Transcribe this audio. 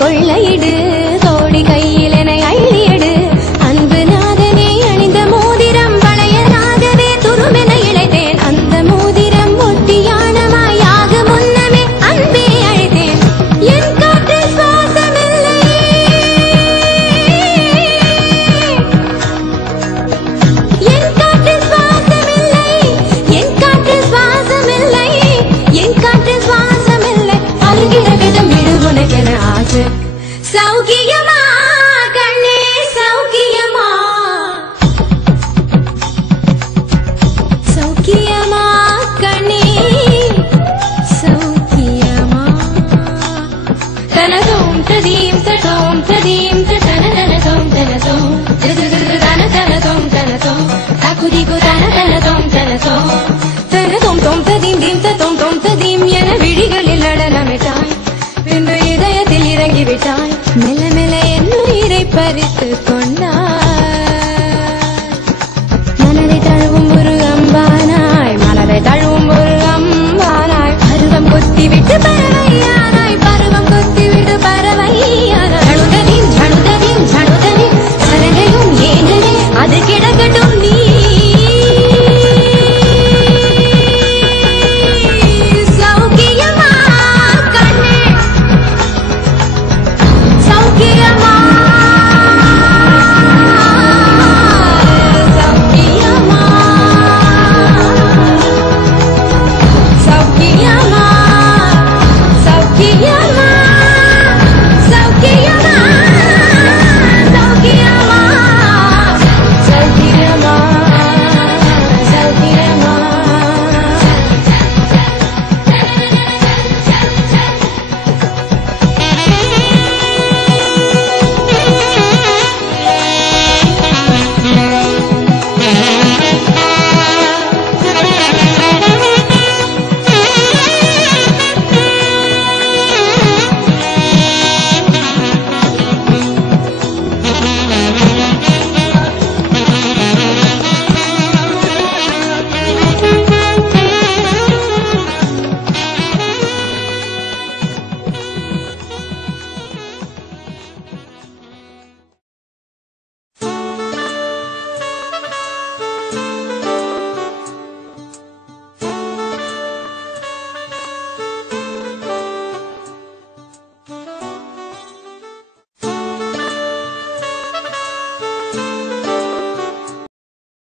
கொள்ளையிடு தோடி கையில் என அள்ளியடு அன்பு நாதனே அணிந்த மோதிரம் வளையராகவே துருமென இழைத்தேன் அந்த மோதிரம் ஒட்டியானமாயாக முன்னமே அன்பே அழைத்தேன் என் காற்றில் சுவாசமில்லை என் காற்றில் சுவாசமில்லை என் காற்றில் சுவாசமில்லை என் காற்றில் சுவாசமில்லை அழுகிற விதம் விடு உனக்கென ஆசை சௌக்கியமா கண்ணே சௌக்கியமா சௌக்கியமா கண்ணே சௌக்கியமா தனதோம் ததீம் ததோம் ததீம் தனதனதோம் தனதோம் தனதனதோம் தனதோம் தாக்குதிகு தனதனதோம் தனதோம் தனதோம் தோம் ததீம் தீம் ததோம் தோம் ததீம் என விழிகளில் நடனமிட்டாய் பின்பு இதயத்தில் இறங்கிவிட்டாய் மெல்ல மெல்ல என் உயிரை பறித்துக் கொண்டாய் மனதை தழுவும் ஒரு அம்பானாய் மனதை தழுவும் ஒரு அம்பானாய் பருவம் கொத்திவிட்டு பறவையானாய்